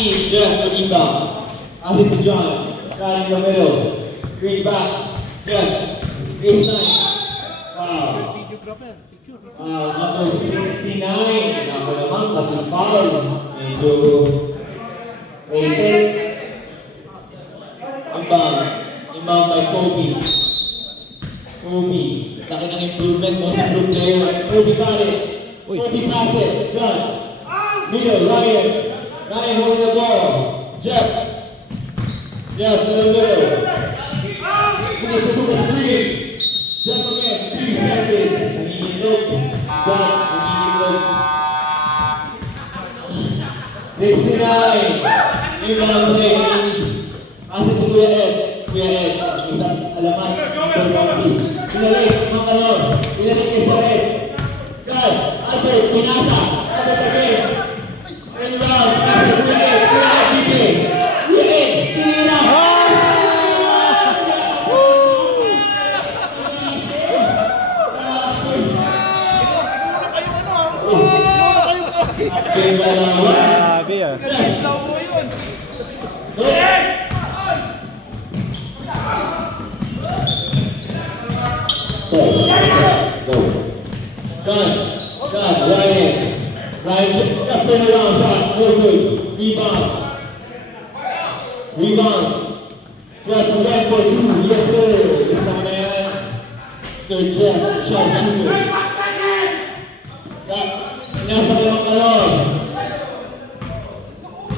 East, Jeff, for inbound. Pass it to John. Right in the middle. Green back. Jeff. Baseline. Wow. Number 69. Ako naman, pati foul. Medyo rated. Inbound by Kobe. Kobe. Laki ng improvement mo sa group player. Kobe got it. Kobe pass it. John. Middle, Ryan. Ryan holding the ball. Jeff. Jeff to the middle. Pull the screen. Jeff again. 3 seconds. Nanginilog. John. Nanginilog. 69. Inbound play. Pass it to Kuya Ed. Kuya Ed. Isang alaman. Pinalik. Makalon. Pinalik kay sa Ed. God. Albert. Pinasa. Albert again. Inbound. Pass it to Kuya Ed. Kuya Ed. DJ. Kuya Ed. Tinira. Grabe ah. Slow mo yun. Go. Done. Ryan. Ryan, just turn around, shot. No good. Rebound. Just went for 2. Yes, sir. This time, man. Sir Jeff, shot shooter. Nasa kayo ang kalon.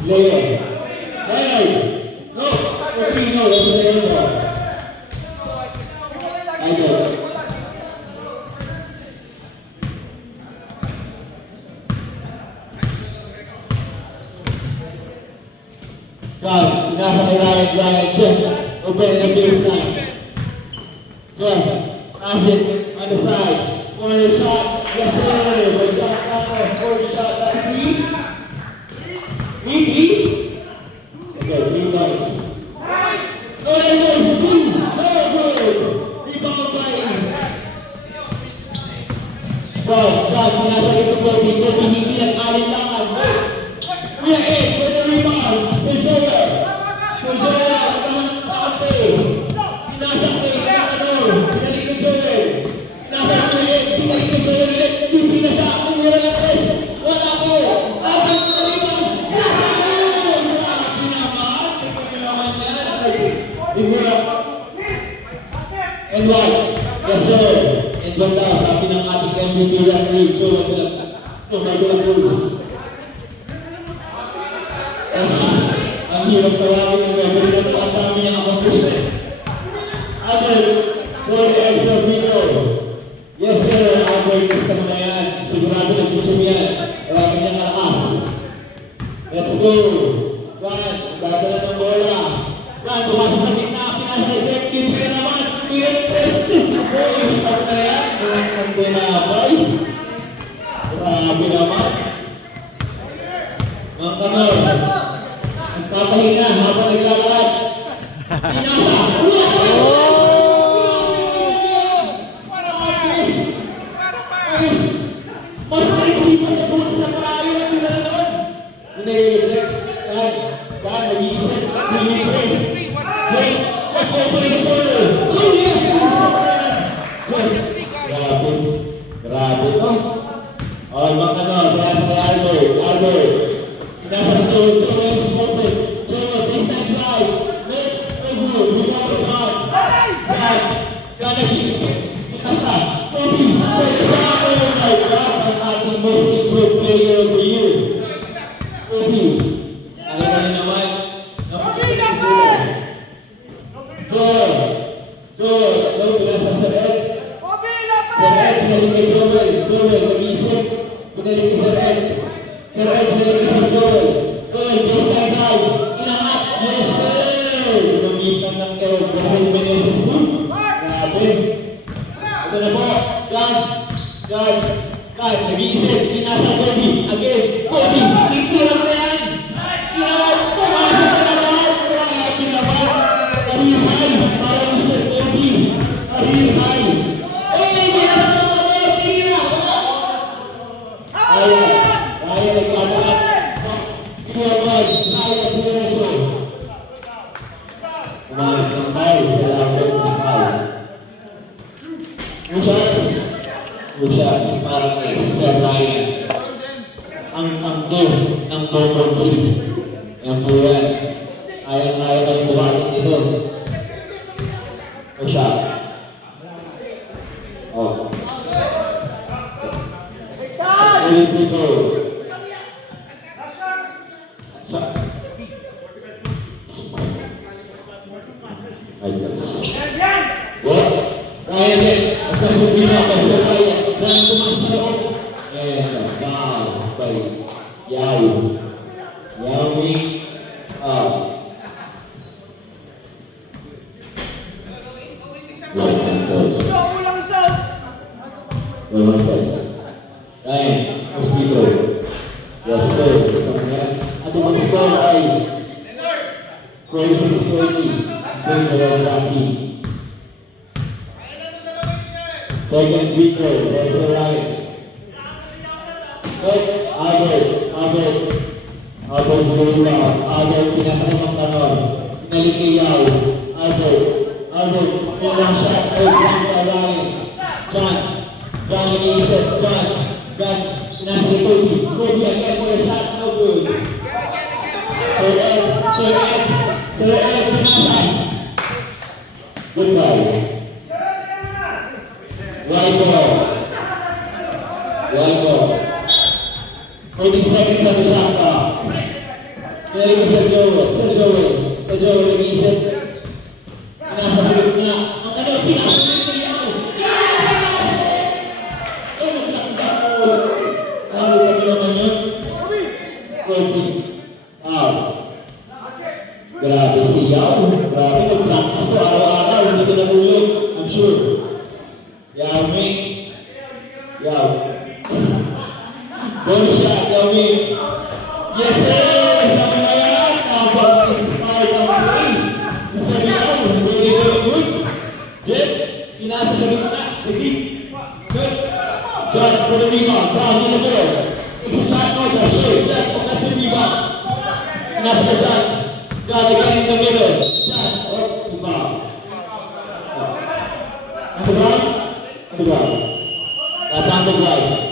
Leon. Leon. No. No. Nasa kayo mo. Idol. God, nasa kay Ryan. Jeff. Open the baseline. Jeff. Pass it on the side. Corner shot. Yes, sir. Good shot. First shot. That's three. Okay, 3 points. No, good. Rebound by God, pinasagay ko po dito. Hindi nag-alinlangan. Kuya Ed, for the rebound. Sir Joel. Nagkaman ng kape. Pinasagay. Pinalik ko Joel. Pinasagay ko Ed. Pinalik ko Joel. Libre na siya. Tumira ng press. Wala ko. Abang na rebound. Grabe naman. Grabe naman yan. And what? Yes, sir. And what daw, sabi ng ating MVP referee, Joel Cruz. Ang hirap tawagin ng referee na ito. Ang dami niyang accomplishment. Albert, for the extra video. Yes, sir. Albert, gusto mo na yan. Sigurado nag-video yan. Marami niyang lakas. Let's go. Juan, dadala ng bola. Juan, tumasok sa gitna. Pinasa-set. Libre na naman. Stop na yan. Mga sandunabay. Grabe naman. Mga kanor. Nagpapahinga habang naglalakad. Pinasa. Mas maisipan sa buwan sa parayo na pinalaman. Pinag-iisip. God, mag-iisip. Pinag-iisip. Let's go for the corner. Grabe no? Oh, mga kanor. Kaya sa Albert. Nasa Joel is open. Joel, baseline drive. Let's go. We got the God. God, Pinasa. Kobe. Oh my God. Ang ating most improved player of the year. Kobe. Alam mo rin naman. Joel, pinasa sa Ed. Sir Ed, pinalik kay Joel. Joel, nag-iisip. Pinalik kay Sir Ed. Sir Ed, pinalik kay Sir Joel. Joel, baseline drive. Inangat. Yes, sir. Namitan ng Joel. Dahil Meneses po. Grabe. Ito na po. God. Nag-iisip. Pinasa Kobe. Again. Kobe. Nagtirap na yan. Inangat. Pumasok na naman. Grabe naman. Kahihal. Parang Sir Kobe. Kahihal. Ryan, nagpapakat. Ryan, ang game ng Bowman City. Yan po yan. Ayaw kayong buhatin dito. O siya. Oh. Ulit dito. Ayos. What? Kaya din. Basta sabihin mo ako sa kaya. Kaya kumasa ako. Wow. Bay. Yaw. Yawi. Ryan, mosquito. Yes, sir. At ang score ay Francis Cordy. Second victor, that's right. Third, Albert Gula, Albert pinakamang kanon, Nalikiyaw, Albert, pulang shot, John, iniisip, John, nasa Kobe again for a shot, no good. Sir Ed, pinasay. Goodbye. Right ball. 40 seconds on the shot clock. Pwede mo Sir Joel, nag-iisip. Pinasasalit na. Ang pinasasalit na yan. Ano sabi naman yun? Kobe. Grabe si Yao. Grabe, mag-practice ko araw-araw. Hindi ko natulog. I'm sure. Yao. Bonus shot, Yao. Yes, sir! Sabi na yan. Inspired ang play. Nasa Yao. Very good. Jet, pinasa sa gitna. Good. John, for the rebound. John, in the middle. It's shot order. Shot. That's the rebound. Pinasa sa John. John again in the middle. John, rebound. On the ground. That's on the right.